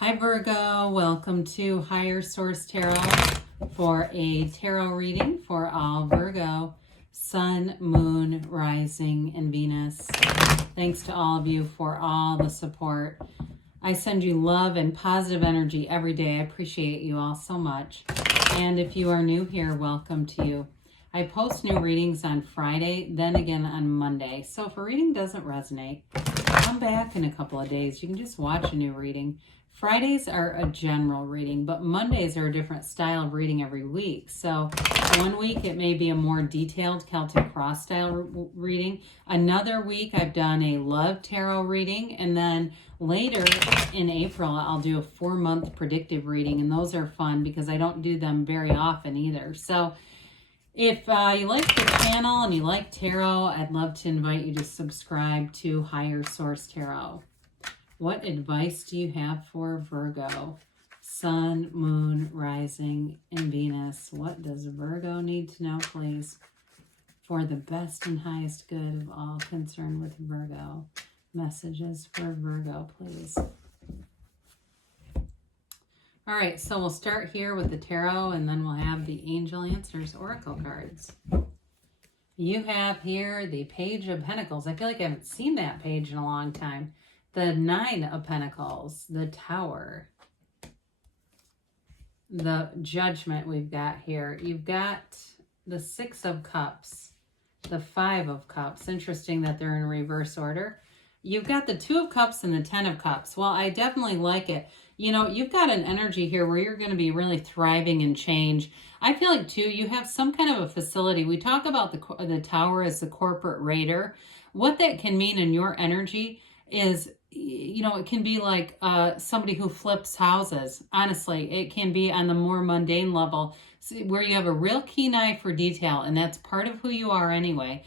Hi Virgo, welcome to Higher Source Tarot for a tarot reading for all Virgo, Sun, Moon, Rising, and Venus. Thanks to all of you for all the support. I send you love and positive energy every day. I appreciate you all so much. And if you are new here, welcome to you. I post new readings on Friday, then again on Monday. So if a reading doesn't resonate, come back in a couple of days. You can just watch a new reading. Fridays are a general reading, but Mondays are a different style of reading every week. So one week it may be a more detailed Celtic cross style reading. Another week I've done a love tarot reading, and then later in April I'll do a 4-month predictive reading, and those are fun because I don't do them very often either. So if you like the channel and you like tarot, I'd love to invite you to subscribe to Higher Source Tarot. What advice do you have for Virgo? Sun, Moon, Rising, and Venus. What does Virgo need to know, please? For the best and highest good of all concerned with Virgo. Messages for Virgo, please. All right, so we'll start here with the tarot, and then we'll have the Angel Answers Oracle cards. You have here the Page of Pentacles. I feel like I haven't seen that page in a long time. The 9 of Pentacles, the Tower, the Judgment we've got here. You've got the 6 of Cups, the 5 of Cups. Interesting that they're in reverse order. You've got the 2 of Cups and the 10 of Cups. Well, I definitely like it. You know, you've got an energy here where you're going to be really thriving in change. I feel like, too, you have some kind of a facility. We talk about the Tower as the corporate raider. What that can mean in your energy is, you know, it can be like somebody who flips houses. Honestly, it can be on the more mundane level where you have a real keen eye for detail, and that's part of who you are anyway.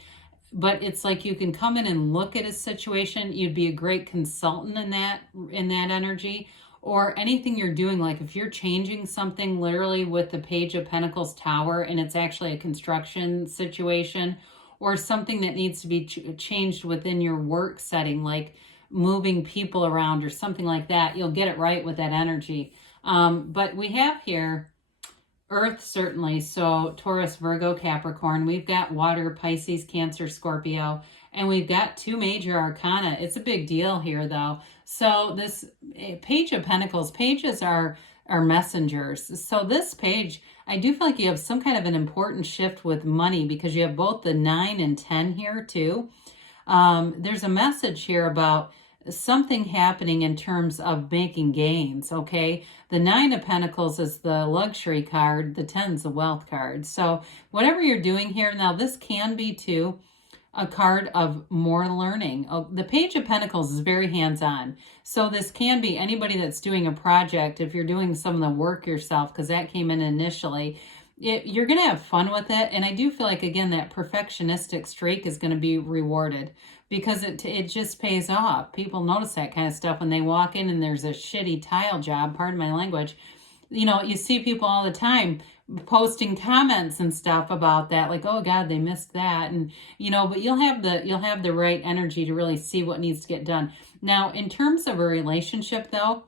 But it's like you can come in and look at a situation. You'd be a great consultant in that energy, or anything you're doing. Like if you're changing something literally with the Page of Pentacles Tower, and it's actually a construction situation, or something that needs to be changed within your work setting, like moving people around or something like that, you'll get it right with that energy. But we have here Earth, certainly. So Taurus, Virgo, Capricorn. We've got water, Pisces, Cancer, Scorpio. And we've got 2 major arcana. It's a big deal here, though. So this Page of Pentacles, pages are messengers. So this page, I do feel like you have some kind of an important shift with money because you have both the 9 and 10 here, too. There's a message here about something happening in terms of making gains, okay? The 9 of Pentacles is the luxury card, the 10's the wealth card. So whatever you're doing here, now this can be too a card of more learning. The Page of Pentacles is very hands-on. So this can be anybody that's doing a project, if you're doing some of the work yourself, because that came in initially, you're going to have fun with it. And I do feel like, again, that perfectionistic streak is going to be rewarded because it just pays off. People notice that kind of stuff when they walk in and there's a shitty tile job, pardon my language. You know, you see people all the time posting comments and stuff about that, like, oh God, they missed that. And, you know, but you'll have the right energy to really see what needs to get done. Now, in terms of a relationship, though,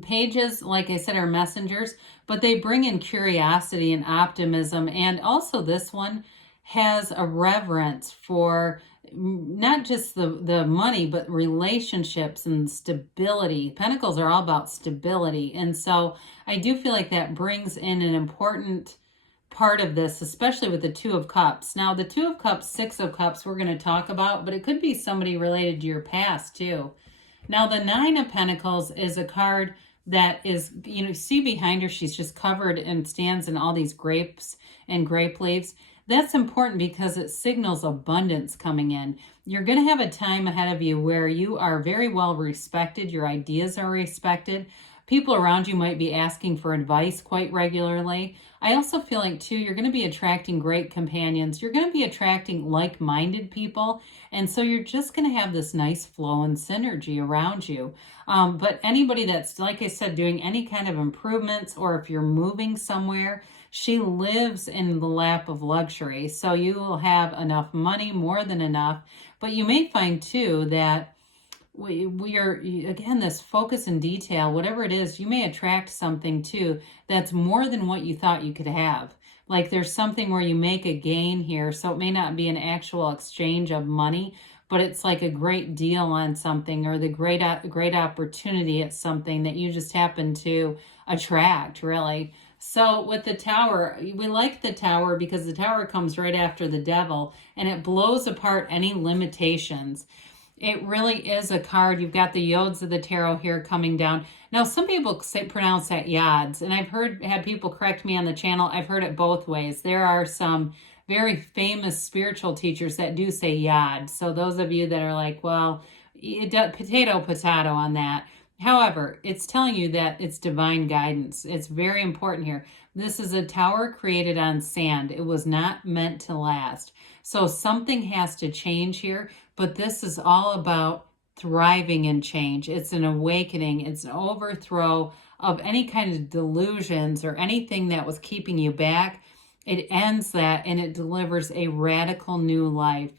pages, like I said, are messengers, but they bring in curiosity and optimism. And also this one has a reverence for not just the money, but relationships and stability. Pentacles are all about stability. And so I do feel like that brings in an important part of this, especially with the 2 of Cups. Now, the 2 of Cups, 6 of Cups, we're going to talk about, but it could be somebody related to your past too. Now, the 9 of Pentacles is a card that is, you know, see behind her, she's just covered and stands in all these grapes and grape leaves. That's important because it signals abundance coming in. You're going to have a time ahead of you where you are very well respected. Your ideas are respected. People around you might be asking for advice quite regularly. I also feel like, too, you're going to be attracting great companions. You're going to be attracting like-minded people. And so you're just going to have this nice flow and synergy around you. But anybody that's, like I said, doing any kind of improvements, or if you're moving somewhere, she lives in the lap of luxury. So you will have enough money, more than enough. But you may find, too, that we are, again, this focus and detail, whatever it is, you may attract something too that's more than what you thought you could have. Like there's something where you make a gain here, so it may not be an actual exchange of money, but it's like a great deal on something, or the great opportunity at something that you just happen to attract, really. So with the Tower, we like the Tower because the Tower comes right after the Devil, and it blows apart any limitations. It really is a card. You've got the Yods of the Tarot here coming down. Now, some people pronounce that Yods, and I've had people correct me on the channel. I've heard it both ways. There are some very famous spiritual teachers that do say Yod. So those of you that are like, well, potato on that. However, it's telling you that it's divine guidance. It's very important here. This is a tower created on sand. It was not meant to last. So something has to change here, but this is all about thriving in change. It's an awakening. It's an overthrow of any kind of delusions or anything that was keeping you back. It ends that, and it delivers a radical new life.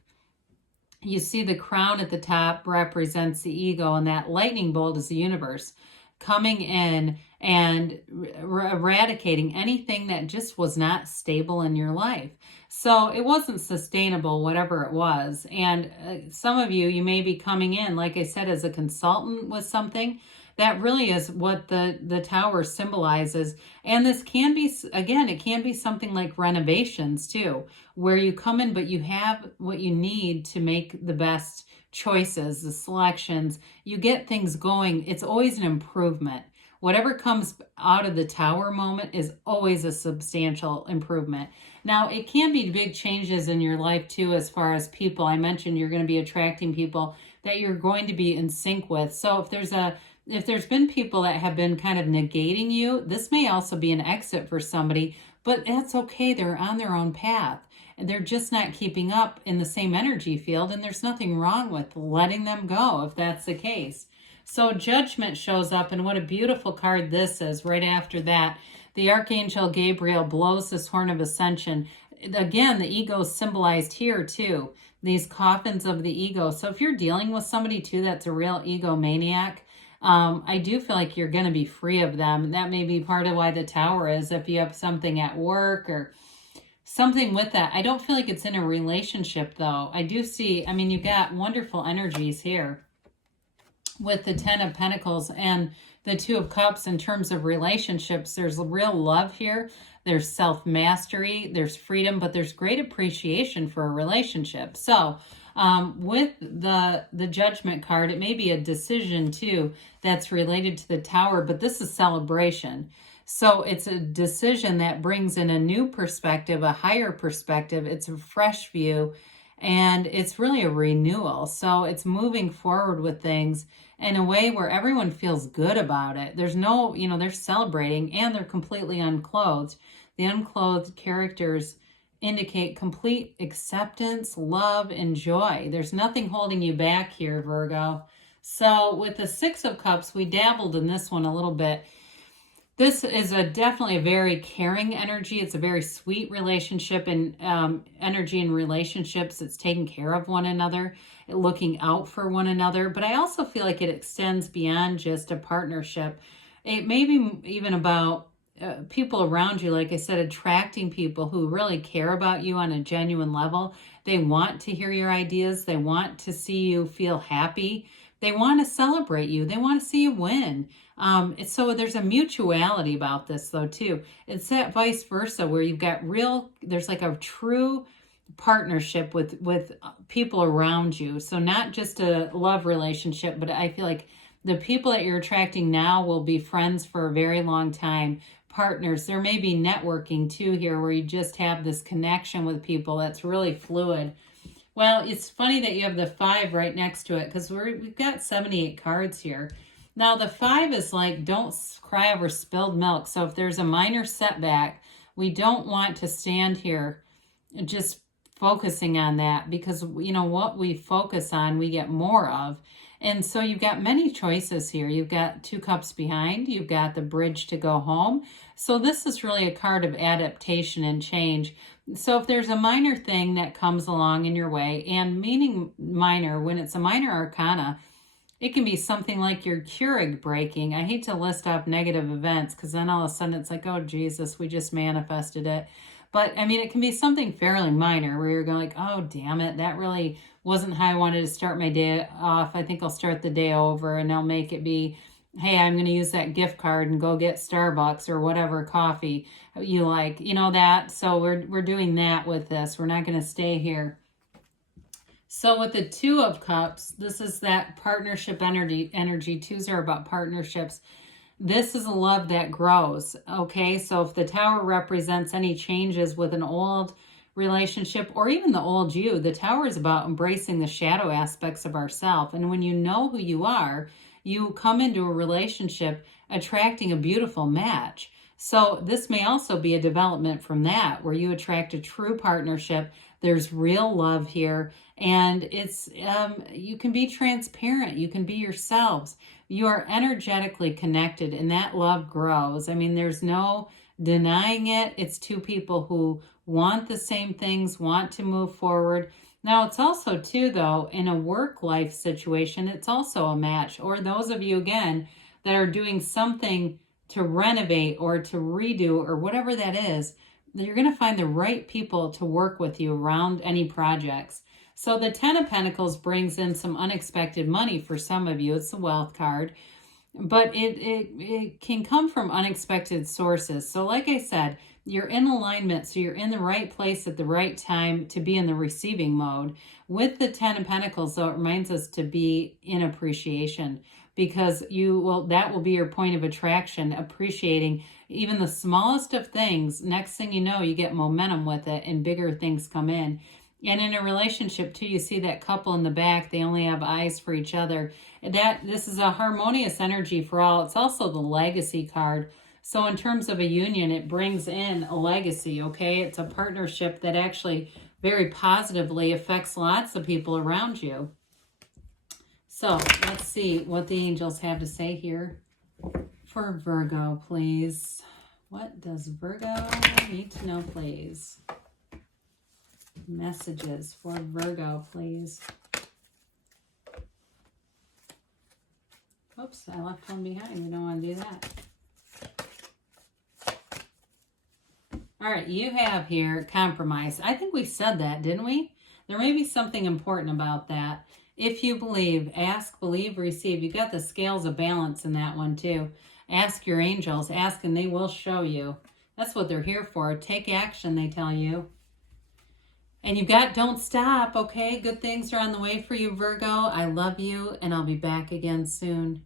You see the crown at the top represents the ego, and that lightning bolt is the universe coming in and eradicating anything that just was not stable in your life. So it wasn't sustainable, whatever it was. And some of you may be coming in, like I said, as a consultant with something. That really is what the tower symbolizes. And this can be, again, it can be something like renovations too, where you come in, but you have what you need to make the best choices, the selections. You get things going. It's always an improvement. Whatever comes out of the tower moment is always a substantial improvement. Now, it can be big changes in your life too, as far as people. I mentioned you're going to be attracting people that you're going to be in sync with. So if there's been people that have been kind of negating you, this may also be an exit for somebody, but that's okay. They're on their own path, and they're just not keeping up in the same energy field, and there's nothing wrong with letting them go if that's the case. So Judgment shows up, and what a beautiful card this is. Right after that, the Archangel Gabriel blows this horn of ascension. Again, the ego is symbolized here too. These coffins of the ego. So if you're dealing with somebody too that's a real egomaniac, I do feel like you're going to be free of them. That may be part of why the tower is, if you have something at work or something with that. I don't feel like it's in a relationship though. I do see, I mean, you've got wonderful energies here with the 10 of Pentacles and the 2 of Cups in terms of relationships. There's real love here. There's self-mastery. There's freedom, but there's great appreciation for a relationship. So with the Judgment card, it may be a decision too that's related to the tower, but this is celebration. So it's a decision that brings in a new perspective, a higher perspective. It's a fresh view, and it's really a renewal. So it's moving forward with things in a way where everyone feels good about it. There's no, they're celebrating, and they're completely unclothed. The unclothed characters indicate complete acceptance, love, and joy. There's nothing holding you back here, Virgo. So with the 6 of Cups, we dabbled in this one a little bit. This is definitely a very caring energy. It's a very sweet relationship, and energy in relationships. It's taking care of one another, looking out for one another. But I also feel like it extends beyond just a partnership. It may be even about people around you, like I said, attracting people who really care about you on a genuine level. They want to hear your ideas. They want to see you feel happy. They want to celebrate you. They want to see you win. So there's a mutuality about this though too. It's that vice versa where you've got there's like a true partnership with people around you. So not just a love relationship, but I feel like the people that you're attracting now will be friends for a very long time, partners. There may be networking too here where you just have this connection with people that's really fluid. Well, it's funny that you have the 5 right next to it, because we've got 78 cards here. Now, the 5 is like, don't cry over spilled milk. So if there's a minor setback, we don't want to stand here just focusing on that, because, what we focus on, we get more of. And so you've got many choices here. You've got 2 cups behind. You've got the bridge to go home. So this is really a card of adaptation and change. So if there's a minor thing that comes along in your way, and meaning minor, when it's a minor arcana, It can be something like your Keurig breaking. I hate to list off negative events because then all of a sudden it's like, oh, Jesus, we just manifested it. But I mean, it can be something fairly minor where you're going like, oh, damn it, that really wasn't how I wanted to start my day off. I think I'll start the day over and I'll make it be, hey, I'm going to use that gift card and go get Starbucks or whatever coffee you like, you know that. So we're doing that with this. We're not going to stay here. So with the Two of Cups, this is that partnership energy. Twos are about partnerships. This is a love that grows, okay? So if the Tower represents any changes with an old relationship or even the old you, the Tower is about embracing the shadow aspects of ourselves. And when you know who you are, you come into a relationship attracting a beautiful match. So this may also be a development from that, where you attract a true partnership. There's real love here, and it's you can be transparent. You can be yourselves. You are energetically connected, and that love grows. I mean, there's no denying it. It's two people who want the same things, want to move forward. Now, it's also, too, though, in a work-life situation, it's also a match. Or those of you, again, that are doing something to renovate or to redo or whatever that is, you're going to find the right people to work with you around any projects. So the Ten of Pentacles brings in some unexpected money for some of you. It's the wealth card. But it can come from unexpected sources. So like I said, you're in alignment. So you're in the right place at the right time to be in the receiving mode. With the Ten of Pentacles, though, it reminds us to be in appreciation, because that will be your point of attraction, appreciating even the smallest of things. Next thing you know, you get momentum with it and bigger things come in. And in a relationship too, you see that couple in the back, they only have eyes for each other. This is a harmonious energy for all. It's also the legacy card. So in terms of a union, it brings in a legacy, okay? It's a partnership that actually very positively affects lots of people around you. So let's see what the angels have to say here for Virgo, please. What does Virgo need to know, please? Messages for Virgo, please. Oops, I left one behind. We don't want to do that. All right, you have here compromise. I think we said that, didn't we? There may be something important about that. If you believe, ask, believe, receive. You got the scales of balance in that one too. Ask your angels. Ask and they will show you. That's what they're here for. Take action, they tell you. And you've got don't stop, okay? Good things are on the way for you, Virgo. I love you, and I'll be back again soon.